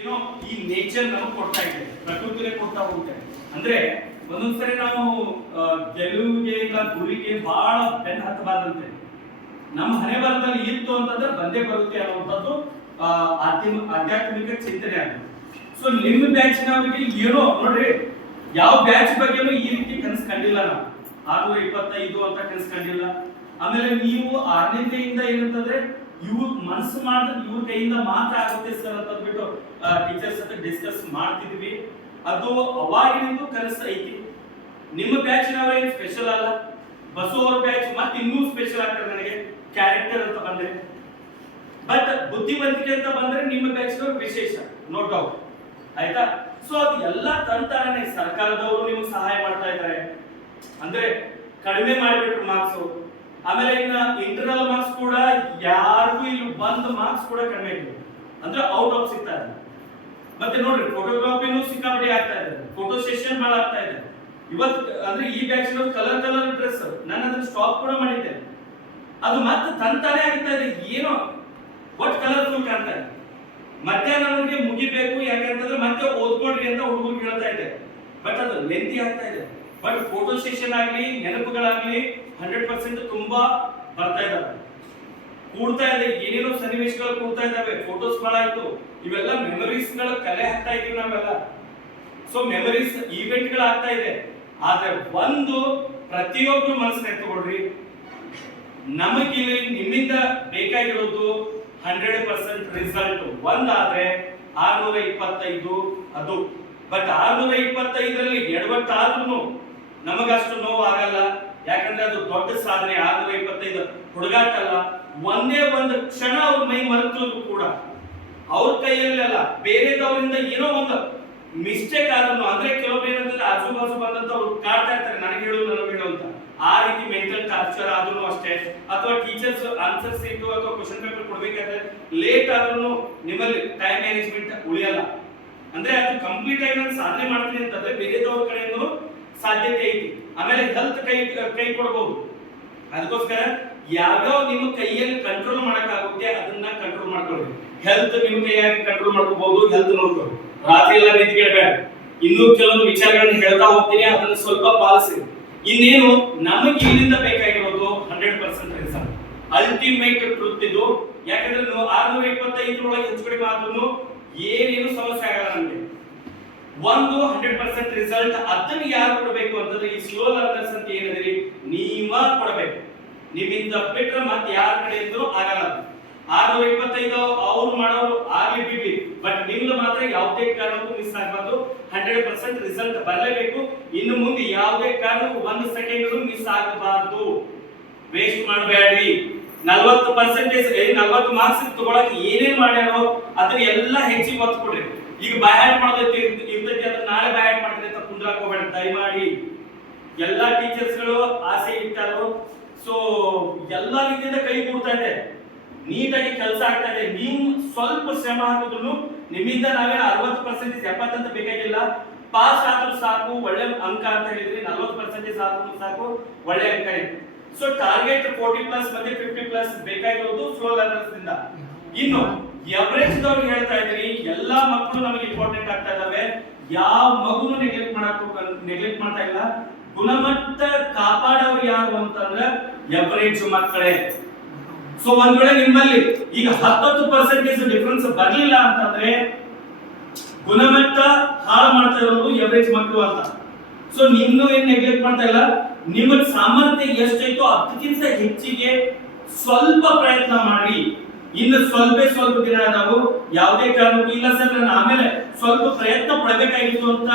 ಏನೋ ಈ ನೇಚರ್ ನಮಗೆ ಕೊಡ್ತಾ ಇದೆ, ಪ್ರಕೃತಿನೇ ಕೊಡ್ತಾ ಹೋಗುತ್ತೆ. ಅಂದ್ರೆ ಒಂದೊಂದ್ಸರಿ ನಾವು ಗೆಲುವಿಗೆ ಇಲ್ಲ ಗುರಿಗೆ ಬಹಳ ಬೆನ್ನು ಹತ್ತಬಾರ್ದಂತೆ. ನಮ್ಮ ಹಣೆ ಬರದಲ್ಲಿ ಇತ್ತು ಅಂತಂದ್ರೆ ಬಂದೇ ಬರುತ್ತೆ ಅನ್ನುವಂಥದ್ದು ಆಧ್ಯಾತ್ಮಿಕ ಚಿಂತನೆ ಆಗಿದೆ. ಸೊ ನಿಮ್ಮ ಬ್ಯಾಚಿನವರಿಗೆ ಏನೋ ನೋಡ್ರಿ, ಯಾವ ಬ್ಯಾಚ್ ಬಗ್ಗೆನೂ ಈ ರೀತಿ ಕನಸು ಕಂಡಿಲ್ಲ. ನಾವು 625 ಅಂತ ಕನಸು ಕಂಡಿಲ್ಲ. ಆಮೇಲೆ ನೀವು 6ನೇಯಿಂದ ಏನಂತಂದ್ರೆ ಇವ್ರು ಮನಸ್ಸು ಮಾಡಿದ್ರೆ ಇವ್ರ ಕೈಯಿಂದ ಮಾತ್ರ ಆಗುತ್ತೆ ಸರ್ ಅಂತ ಅಂದ್ಬಿಟ್ಟು ಟೀಚರ್ಸ್ ಹತ್ರ ಡಿಸ್ಕಸ್ ಮಾಡ್ತಿದ್ವಿ. ಅದು ಅವಾಗಿನಿಂದ ಕನಸು ಐತಿ. ನಿಮ್ಮ ಬ್ಯಾಚಿನವರೇ ಸ್ಪೆಷಲ್ ಅಲ್ಲ, ಬಸು ಅವ್ರ ಬ್ಯಾಚ್ ಮತ್ತೆ ಇನ್ನೂ ಸ್ಪೆಷಲ್ ಆಗ್ತದೆ ನನಗೆ ಕ್ಯಾರೆಕ್ಟರ್ ಅಂತ ಬಂದ್ರೆ. ಬಟ್ ಬುದ್ಧಿವಂತಿಕೆ ಅಂತ ಬಂದ್ರೆ ನಿಮ್ಮ ಬ್ಯಾಚ್ನವ್ರು ವಿಶೇಷ, ನೋ ಡೌಟ್. ಆಯ್ತಾ? ಸೊ ಅದು ಎಲ್ಲ ತಂತಾನೆ ಸರ್ಕಾರದವರು ನಿಮ್ಗೆ ಸಹಾಯ ಮಾಡ್ತಾ ಇದ್ದಾರೆ. ಅಂದ್ರೆ ಕಡಿಮೆ ಮಾಡಿಬಿಟ್ರು ಮಾರ್ಕ್ಸ್. ಆಮೇಲೆ ಇನ್ನ ಇಂಟರ್ನಲ್ ಮಾರ್ಕ್ಸ್ ಕೂಡ ಯಾರಿಗೂ ಇಲ್ಲಿ 1 ಮಾರ್ಕ್ಸ್ ಕೂಡ ಕಡಿಮೆ ಇಲ್ಲ, ಅಂದ್ರೆ ಔಟ್ ಆಫ್ ಸಿಗ್ತಾ ಇದೆ. ಮತ್ತೆ ನೋಡ್ರಿ ಫೋಟೋಗ್ರಾಫಿನೂ ಸಿಕ್ಕಾಪಟ್ಟೆ ಆಗ್ತಾ ಇದೆ, ಫೋಟೋ ಸೆಷನ್ ಭಾಳ ಆಗ್ತಾ ಇದೆ. ಇವತ್ತು ಅಂದ್ರೆ ಈ ಬ್ಯಾಚ್ ಕಲರ್ ಡ್ರೆಸ್ ನಾನು ಅದನ್ನ ಸ್ಟಾಪ್ ಕೂಡ ಮಾಡಿದ್ದೆ. ಅದು ಮತ್ತೆ ತಂತಾನೆ ಆಗ್ತಾ ಇದೆ, ಏನೋ ಒಟ್ ಕಲರ್ಫುಲ್ ಕಾಣ್ತಾ ಇದೆ. ಮಧ್ಯಾಹ್ನ ನಮಗೆ ಮುಗಿಬೇಕು, ಯಾಕಂತಂದ್ರೆ ಮತ್ತೆ ಓದ್ಕೊಳ್ರಿ ಅಂತ ಹುಡುಗರು ಹೇಳ್ತಾ ಇದೆ. ಬಟ್ ಅದು ಲೆಂತಿ ಆಗ್ತಾ ಇದೆ. ಬಟ್ ಫೋಟೋ ಸೆಷನ್ ಆಗ್ಲಿ ನೆನಪುಗಳಾಗ್ಲಿ 100% ತುಂಬಾ ಬರ್ತಾ ಇದಾವೆ, ಕೂಡ್ತಾ ಇದೆ. ಏನೇನೋ ಸನ್ನಿವೇಶಗಳು ಕೂಡ್ತಾ ಇದಾವೆ, ಫೋಟೋಸ್ ಬಹಳ ಆಯ್ತು. ಇವೆಲ್ಲ ಮೆಮೊರೀಸ್ ಗಳ ಕಲೆ ಹಾಕ್ತಾ ಇದೀವಿ ನಾವೆಲ್ಲ. ಸೊ ಮೆಮೊರೀಸ್ ಈವೆಂಟ್ ಗಳು ಆಗ್ತಾ ಇದೆ. ಆದ್ರೆ ಒಂದು ಪ್ರತಿಯೊಬ್ಬರು ಮನಸ್ಸನ್ನ ತಗೊಳ್ರಿ, ನಮಗೆ ನಿಮ್ಮಿಂದ ಬೇಕಾಗಿರೋದು 100% ರಿಸಲ್ಟ್ ಒಂದಾದ್ರೆ 625 ಅದು. ಬಟ್ 625ರಲ್ಲಿ ಎಡವಟ್ಟಾದ್ರೂ ನಮಗಷ್ಟು ನೋವು ಆಗಲ್ಲ, ಯಾಕಂದ್ರೆ ಅದು ದೊಡ್ಡ ಸಾಧನೆ. 625 ಹುಡುಗಾಟಲ್ಲ. ಒಂದೇ ಒಂದು ಕ್ಷಣ ಅವ್ರ ಮೈ ಮರೆತರೂ ಕೂಡ ಅವ್ರ ಕೈಯಲ್ಲೆಲ್ಲ ಬೇರೆದವರಿಂದ ಏನೋ ಒಂದು ಮಿಸ್ಟೇಕ್ ಆದ್ರೂ, ಅಂದ್ರೆ ಕೆಲವೊಬ್ರು ಏನಂತಂದ್ರೆ ಆಜು ಬಾಜು ಬಂದಂತವ್ರು ಕಾಡ್ತಾ ಇರ್ತಾರೆ, ನನಗೆ ಹೇಳು ಅಂತ. ಆ ರೀತಿ ಮೆಂಟಲ್ ಟಾರ್ಚರ್ ಆದ್ರೂ ಅಷ್ಟೇ, ಅಥವಾ ಟೀಚರ್ಸ್ ಆನ್ಸರ್ ಸೀಟು ಅಥವಾ ಕ್ವಶನ್ ಪೇಪರ್ ಕೊಡ್ಬೇಕಾದ್ರೆ ಲೇಟ್ ಆದ್ರೂ ನಿಮ್ಮಲ್ಲಿ ಟೈಮ್ ಮ್ಯಾನೇಜ್ಮೆಂಟ್ ಉಳಿಯಲ್ಲ. ಅಂದ್ರೆ ಅದು ಕಂಪ್ಲೀಟ್ ಆಗಿ ನಾನು ಸಾಧನೆ ಮಾಡ್ತೀನಿ ಅಂತಂದ್ರೆ ಬೇರೆದವ್ರ ಕಡೆಯಿಂದ ಸಾಧ್ಯತೆ ಐತಿ. ಆಮೇಲೆ ಹೆಲ್ತ್ ಕೈ ಕೊಡಬಹುದು. ಅದಕ್ಕೋಸ್ಕರ ಯಾವ್ಯಾವ ನಿಮ್ಮ ಕೈಯಲ್ಲಿ ಕಂಟ್ರೋಲ್ ಮಾಡಕ್ಕಾಗುತ್ತೆ ಅದನ್ನ ಕಂಟ್ರೋಲ್ ಮಾಡ್ಕೊಳ್ಳಿ. ಹೆಲ್ತ್ ನಿಮ್ಮ ಕೈಯಾಗಿ ಕಂಟ್ರೋಲ್ ಮಾಡ್ಕೋಬಹುದು, ಹೆಲ್ತ್ ನೋಡ್ಕೊಳ್ಳಿ. ರಾತ್ರಿ ಎಲ್ಲ ನಿದ್ದೆ ಕೇಳಬೇಡ. ಇನ್ನೂ ಕೆಲವೊಂದು ವಿಚಾರಗಳನ್ನ ಹೇಳ್ತಾ ಹೋಗ್ತೀನಿ, ಅದನ್ನ ಸ್ವಲ್ಪ ಪಾಲಿಸಿ. ಇನ್ನೇನು ನಮಗೆ ಇಲ್ಲಿಂದ ಬೇಕಾಗಿರೋದು 100% ರಿಸಲ್ಟ್, ಅಲ್ಟಿಮೇಟ್ ಟ್ರೂತ್ ಇದು. ಯಾಕಂದ್ರೆ ನೀವು 625 ಒಳಗೆ ಹೆಚ್ಚು ಕಡಿಮೆ ಆದ್ರೂ ಏನೇನು ಸಮಸ್ಯೆ ಆಗಲ್ಲ ನಮಗೆ. ಒಂದು 100% ರಿಸಲ್ಟ್. ಅದನ್ನ ಯಾರು ಕೊಡಬೇಕು ಅಂತಂದ್ರೆ ಈ ಸ್ಲೋ ಲರ್ನರ್ಸ್ ಅಂತ ಏನಿದೆ ನೀವ ಕೊಡಬೇಕು. ನಿಮ್ಮಿಂದ ಬಿಟ್ರೆ ಮತ್ತೆ ಯಾರ ಕಡೆಯಿಂದಲೂ ಆಗಲ್ಲ. 625 ಅವ್ರು ಮಾಡೋರು ಆಗ್ಲಿ ಬಿಡ್ಲಿ, ಬಟ್ ನಿಮ್ದು ಮಾತ್ರ ಯಾವುದೇ ಕಾರಣಕ್ಕೂ ಮಿಸ್ ಆಗಬಾರ್ದು. 100% ರಿಸಲ್ಟ್ ಬರಲೇಬೇಕು. ಇನ್ನು ಮುಂದೆ ಯಾವುದೇ ಕಾರಣಕ್ಕೂ 1 ಸೆಕೆಂಡ್ ಮಿಸ್ ಆಗಬಾರ್ದು. ವೇಸ್ಟ್ ಮಾಡಬೇಡ್ರಿ. 40% ಮಾರ್ಕ್ಸ್ ತಗೊಳಕ್ಕೆ ಏನೇನ್ ಮಾಡ್ಯಾರೋ ಅದನ್ನ ಎಲ್ಲ ಹೆಚ್ಚಿಗೆ ಒತ್ತು ಕೊಡ್ರಿ. ಈಗ ಬಯಾಟ್ ಮಾಡೋದಕ್ಕೆ ಇರ್ತೈತಿ, ಅದನ್ನ ನಾಳೆ ಬಯಾಟ್ ಮಾಡ್ತೀನಿ ಅಂತ ಕುಂದ್ರಾಕ್ ಹೋಗ್ಬೇಡ ದಯಮಾಡಿ. ಎಲ್ಲಾ ಟೀಚರ್ಸ್ ಗಳು ಆಸೆ ಇಟ್ಟಾರೋ. ಸೊ ಎಲ್ಲಾ ರೀತಿಯಿಂದ ಕೈ ಕೂಡ್ತಾ ಇದೆ, ನೀಟಾಗಿ ಕೆಲಸ ಆಗ್ತಾ ಇದೆ. ನೀವು ಸ್ವಲ್ಪ ಶ್ರಮ ಹಾಕಿದ್ರು ನಿಮ್ಮಿಂದ ನಾವೇ 60% 70 ಅಂತ ಬೇಕಾಗಿಲ್ಲ, ಪಾಸ್ ಆದ್ರೂ ಸಾಕು, ಒಳ್ಳೆ ಅಂಕ ಅಂತ ಹೇಳಿದ್ರಿ. 40% ಆದ್ರೂ ಸಾಕು, ಒಳ್ಳೆ ಅಂಕ ಇದೆ. ಸೊ ಟಾರ್ಗೆಟ್ 40+ ಮತ್ತೆ 50+ ಬೇಕಾಗಿರೋದು ಸ್ಲೋ ಲರ್ನರ್ಸ್ ಇಂದ. ಇನ್ನು ಎವರೇಜ್ ದವ್ರಿಗೆ ಹೇಳ್ತಾ ಇದ್ದೀನಿ, ಎಲ್ಲಾ ಮಕ್ಕಳು ನಮಗೆ ಇಂಪಾರ್ಟೆಂಟ್ ಆಗ್ತಾ ಇದಾವೆ. ಯಾವ ಮಗುನು ನೆಗ್ಲೆಕ್ಟ್ ಮಾಡ್ತಾ ಇಲ್ಲ. ಗುಣಮಟ್ಟ ಕಾಪಾಡೋರು ಯಾರು ಅಂತಂದ್ರೆ ಎವರೇಜ್ ಮಕ್ಕಳೇ. ಸೊ ಒಂದ್ ವೇಳೆ ನಿಮ್ಮಲ್ಲಿ ಈಗ 10% ಡಿಫರೆನ್ಸ್ ಬರ್ಲಿಲ್ಲ ಅಂತಂದ್ರೆ ಗುಣಮಟ್ಟ ಹಾಳು ಮಾಡ್ತಾ ಇರೋದು ಎವರೇಜ್ ಮಕ್ಕಳು ಅಂತ. ಸೊ ನಿಮ್ನು ಏನ್ ನೆಗ್ಲೆಕ್ಟ್ ಮಾಡ್ತಾ ಇಲ್ಲ. ನಿಮ್ಮ ಸಾಮರ್ಥ್ಯ ಎಷ್ಟೈತೋ ಅದಕ್ಕಿಂತ ಹೆಚ್ಚಿಗೆ ಸ್ವಲ್ಪ ಪ್ರಯತ್ನ ಮಾಡಿ. ಇನ್ನು ಸ್ವಲ್ಪ ದಿನ ನಾವು ಯಾವುದೇ ಕಾರಣಕ್ಕೂ ಇಲ್ಲ ಸರ್ ನಾನು ಆಮೇಲೆ ಸ್ವಲ್ಪ ಪ್ರಯತ್ನ ಪಡಬೇಕಾಗಿತ್ತು ಅಂತ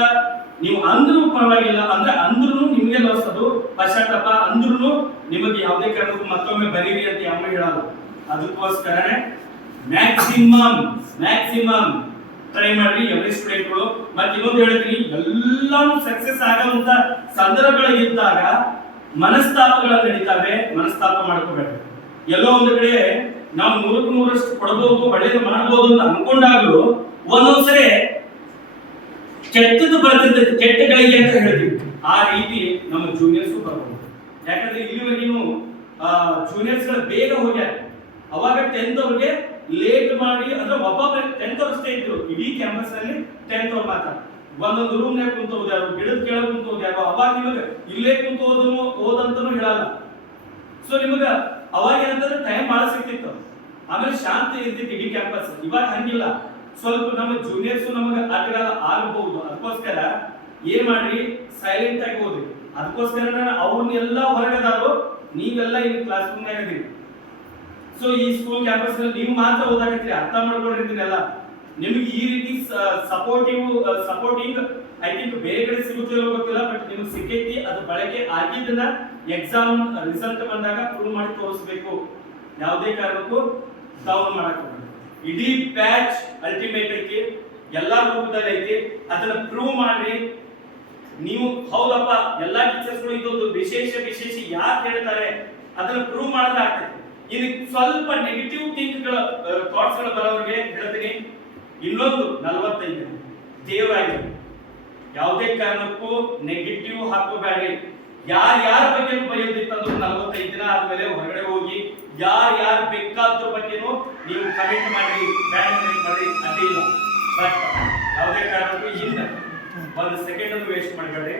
ನೀವು ಅಂದ್ರೂ ಪರವಾಗಿಲ್ಲ. ಅಂದ್ರೆ ಅಂದ್ರೂ ನಿಮ್ಗೆ ಲಾಸ್, ಅದು ಪಶ್ಚಾತ್ತಾಪ. ಅಂದ್ರೂ ನಿಮಗೆ ಯಾವುದೇ ಕಾರಣಕ್ಕೂ ಮತ್ತೊಮ್ಮೆ ಬರೀರಿ ಅಂತ ಯಾವ ಹೇಳಲ್ಲ. ಅದಕ್ಕೋಸ್ಕರನೇ ಮ್ಯಾಕ್ಸಿಮಮ್ ಟ್ರೈ ಮಾಡ್ರಿ ಎವ್ರಿ ಸ್ಟೂಡೆಂಟ್ಗಳು. ಮತ್ತೆ ಇನ್ನೊಂದು ಹೇಳ್ತೀನಿ, ಎಲ್ಲಾನು ಸಕ್ಸಸ್ ಆಗುವಂತ ಸಂದರ್ಭಗಳಿದ್ದಾಗ ಮನಸ್ತಾಪಗಳು ನಡೀತಾವೆ. ಮನಸ್ತಾಪ ಮಾಡ್ಕೋಬೇಡ. ಎಲ್ಲೋ ಒಂದು ಕಡೆ ನಾವು 100% ಕೊಡಬಹುದು, ಒಳ್ಳೇದು ಮಾಡಬಹುದು ಅಂತ ಅನ್ಕೊಂಡಾಗ್ಲೂ ಒಂದೊಂದ್ಸರಿ ಕೆಟ್ಟದ್ದು ಬರ್ತಿರ್ತೈತೆ, ಕೆಟ್ಟ ಗಳಿಗೆ ಅಂತ ಹೇಳ್ತೀವಿ. ಆ ರೀತಿ ನಮ್ಮ ಜೂನಿಯರ್ಸ್ ಬರ್ಬೋದು. ಯಾಕಂದ್ರೆ ಇಲ್ಲಿವರೆಗೂ ಜೂನಿಯರ್ಸ್ ಗಳು ಬೇಗ ಹೋಗ್ಯಾರ. ಅವಾಗ 10th ಅವ್ರಿಗೆ ಲೇಟ್ ಮಾಡಿ ಅಂದ್ರೆ ಒಬ್ಬೊಬ್ಬ 10th ಅಷ್ಟೇ ಇದ್ರು ಇಡೀ ಕ್ಯಾಂಪಸ್ ನಲ್ಲಿ 10th ಅವ್ರು ಮಾತ್ರ. ಒಂದೊಂದು ರೂಮ್ ನಾಗ ಕುಂತ ಹೋದ್ಯಾರು, ಗಿಡದ ಕೆಳಗೆ ಕುಂತ ಹೋದ್ಯಾರು. ಅವಾಗ ನಿಮಗೆ ಇಲ್ಲೇ ಕುಂತ ಓದಂತನೂ ಹೇಳಲ್ಲ. ಸೊ ನಿಮಗ ಅವಾಗ ಏನಂತಂದ್ರೆ ಟೈಮ್ ಬಹಳ ಸಿಕ್ತಿತ್ತು, ಆಮೇಲೆ ಶಾಂತಿ ಇರ್ತಿತ್ತು ಇಡೀ ಕ್ಯಾಂಪಸ್. ಇವಾಗ ಹಂಗಿಲ್ಲ, ಸ್ವಲ್ಪ ನಮ್ಮ ಜೂನಿಯರ್ಸ್ ನಮಗೆ ಆಟಗಾರ ಆಗಬಹುದು. ಅದಕ್ಕೋಸ್ಕರ ಏನ್ ಮಾಡ್ರಿ, ಸೈಲೆಂಟ್ ಆಗಿ ಹೋದ್ರಿ. ಅದಕ್ಕೋಸ್ಕರ ಅವ್ರನ್ನೆಲ್ಲ ಹೊರಗದಾರು, ನೀವೆಲ್ಲ ಇಲ್ಲಿ ಕ್ಲಾಸ್ ರೂಮ್ ನಾಗ ಅದೀರಿ. ಸೊ ಈ ಸ್ಕೂಲ್ ಕ್ಯಾಂಪಸ್ ನಲ್ಲಿ ನೀವು ಮಾತ್ರ ಓದಾಕತ್ತೀರಿ, ಅರ್ಥ ಮಾಡ್ಕೊಂಡಿರ್ತೀರಲ್ಲ. ನಿಮ್ಗೆ ಈ ರೀತಿ ಸಪೋರ್ಟಿಂಗ್ ಐ ಥಿಂಕ್ ಬೇರೆ ಕಡೆ ಸಿಗುತ್ತಿಲ್ಲ ಗೊತ್ತಿಲ್ಲ, ಬಟ್ ನಿಮ್ಗೆ ಸಿಕ್ಕೈತಿ. ಅದು ಬಳಕೆ ಆಗಿದ್ದನ್ನ ಎಕ್ಸಾಮ್ ರಿಸಲ್ಟ್ ಬಂದಾಗ ಪ್ರೂವ್ ಮಾಡಿ ತೋರಿಸ್ಬೇಕು. ಯಾವುದೇ ಕಾರಣಕ್ಕೂ ಡೌನ್ ಮಾಡಕ್ ಹೋಗ್ಬೇಡಿ. ಇಡೀ ಬ್ಯಾಚ್ ಅಲ್ಟಿಮೇಟ್ ಐತಿ, ಎಲ್ಲಾ ರೂಪದಲ್ಲಿ ಐತಿ. ಅದನ್ನ ಪ್ರೂವ್ ಮಾಡ್ರಿ. ನೀವು ಹೌದಪ್ಪ ಎಲ್ಲಾ ಟೀಚರ್ಸ್ಗಳು ಇದೊಂದು ವಿಶೇಷ ಯಾಕೆ ಹೇಳ್ತಾರೆ ಅದನ್ನ ಪ್ರೂವ್ ಮಾಡಿದ್ರೆ ಆಗ್ತದೆ. ಇನ್ನು ಸ್ವಲ್ಪ ನೆಗೆಟಿವ್ ಥಾಟ್ಸ್ ಗಳು ಬರೋರಿಗೆ ಹೇಳ್ತೀನಿ, ಇನ್ನೊಂದು 45 ದೇವರಾಗಿ ಯಾವುದೇ ಕಾರಣಕ್ಕೂ ನೆಗೆಟಿವ್ ಹಾಕೋಬೇಡ್ರಿ. ಯಾರ ಬಗ್ಗೆ ಬರೆಯೋದಿತ್ತಂದ್ರೂ 45 ದಿನ ಆದ್ಮೇಲೆ ಹೊರಗಡೆ ಹೋಗಿ ಯಾರ ಬೇಕಾದ್ರ ಬಗ್ಗೆನೂ ನೀವು ಕಮೆಂಟ್ ಮಾಡಿ, ಬ್ಯಾಡ್ ಕಮೆಂಟ್ ಮಾಡಿ, ಅದೇ ಇಲ್ಲ. ಬಟ್ ಯಾವುದೇ ಕಾರಣಕ್ಕೂ ಇಲ್ಲ, ಒಂದು ಸೆಕೆಂಡ್ ಅನ್ನು ವೇಸ್ಟ್ ಮಾಡಬೇಡ್ರಿ.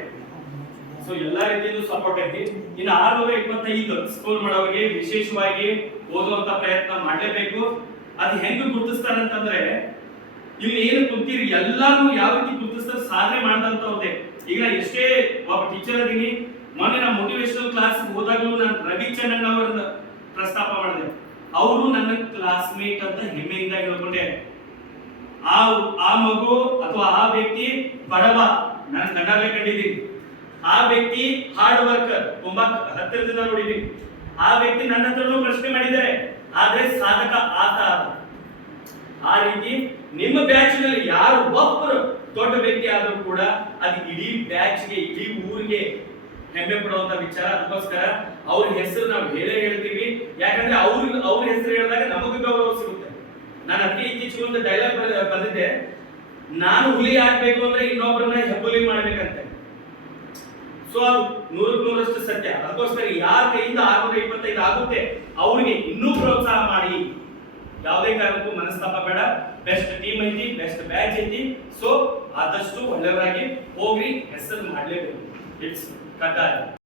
ಸೊ ಎಲ್ಲಾ ರೀತಿಯಿಂದ ಸಪೋರ್ಟ್ ಐತಿ. ಇನ್ನು 625 ಸ್ಕೂಲ್ ಮಾಡೋರಿಗೆ ವಿಶೇಷವಾಗಿ ಓದುವಂತ ಪ್ರಯತ್ನ ಮಾಡಲೇಬೇಕು. ಅದು ಹೆಂಗ್ ಗುರುತಿಸ್ತಾರಂತಂದ್ರೆ, ಇಲ್ಲಿ ಏನು ಕುಂತೀರಿ ಎಲ್ಲಾನು ಯಾವ ರೀತಿ ಗುರುತಿಸ್ತಾರೆ, ಸಾಧನೆ ಮಾಡಿದಂತವ್ರದೇ. ಈಗ ಎಷ್ಟೇ ಒಬ್ಬ ಟೀಚರ್ ಅದೀನಿ, ಮೊನ್ನೆ ನಾ ಮೋಟಿವೇಶನಲ್ ಕ್ಲಾಸ್ ಹೋದಾಗಲೂ ನಾನು ರವಿಚಂದ್ರನ್ ಅವರನ್ನ ಪ್ರಸ್ತಾಪ ಮಾಡಿದೆ. ಅವರು ನನ್ನ ಕ್ಲಾಸ್ಮೇಟ್ ಅಂತ ಹೆಮ್ಮೆಯಿಂದ ಹೇಳ್ಕೊಂಡೆ. ಆ ಮಗು ಅಥವಾ ಆ ವ್ಯಕ್ತಿ ಬಡವ, ನಾನು ಕಣ್ಣಲ್ಲೇ ಕಂಡಿದ್ದೀನಿ. ಆ ವ್ಯಕ್ತಿ ಹಾರ್ಡ್ ವರ್ಕರ್, ತುಂಬಾ ಹತ್ತಿರದಿಂದ ನೋಡಿದ್ದೀನಿ. ಆ ವ್ಯಕ್ತಿ ನನ್ನ ಹತ್ರನೂ ಪ್ರಶ್ನೆ ಮಾಡಿದ್ದಾರೆ, ಆದ್ರೆ ಸಾಧಕ ಆತ. ಆ ರೀತಿ ನಿಮ್ಮ ಬ್ಯಾಚ್ ನಲ್ಲಿ ಯಾರು ಒಬ್ಬರು ದೊಡ್ಡ ವ್ಯಕ್ತಿ ಆದ್ರೂ ಕೂಡ ಅದು ಇಡೀ ಬ್ಯಾಚ್ಗೆ, ಇಡೀ ಊರಿಗೆ ಹೆಮ್ಮೆ ಪಡುವಂತ ವಿಚಾರ. ಅದಕ್ಕೋಸ್ಕರ ಅವ್ರ ಹೆಸರು ನಾವು ಹೇಳ್ತೀವಿ, ಯಾಕಂದ್ರೆ ಅವ್ರ ಹೆಸರು ಹೇಳಿದಾಗ ನಮಗೂ ಗೌರವ ಸಿಗುತ್ತೆ. ನಾನು ಅದಕ್ಕೆ ಇತ್ತೀಚೆಗೆ ಒಂದು ಡೈಲಾಗ್ ಬಂದಿದ್ದೆ, ನಾನು ಹುಲಿ ಆಗ್ಬೇಕು ಅಂದ್ರೆ ಇನ್ನೊಬ್ಬರನ್ನ ಹೆಬ್ಬುಲಿ ಮಾಡ್ಬೇಕಂತೆ. ಸೊ ಅದು 100% ಸತ್ಯ. ಅದಕ್ಕೋಸ್ಕರ ಯಾರ ಕೈಯಿಂದ 625 ಆಗುತ್ತೆ ಅವ್ರಿಗೆ ಇನ್ನೂ ಪ್ರೋತ್ಸಾಹ ಮಾಡಿ. ಯಾವುದೇ ಕಾರಣಕ್ಕೂ ಮನಸ್ತಾಪ ಬೇಡ. ಬೆಸ್ಟ್ ಟೀಮ್ ಐತಿ, ಬೆಸ್ಟ್ ಬ್ಯಾಚ್ ಐತಿ. ಸೊ ಆದಷ್ಟು ಒಳ್ಳೆಯವರಾಗಿ ಹೋಗ್ರಿ, ಹೆಸರು ಮಾಡ್ಲೇಬೇಕು. ಇಟ್ಸ್ ಕಡ್ಡಾಯ.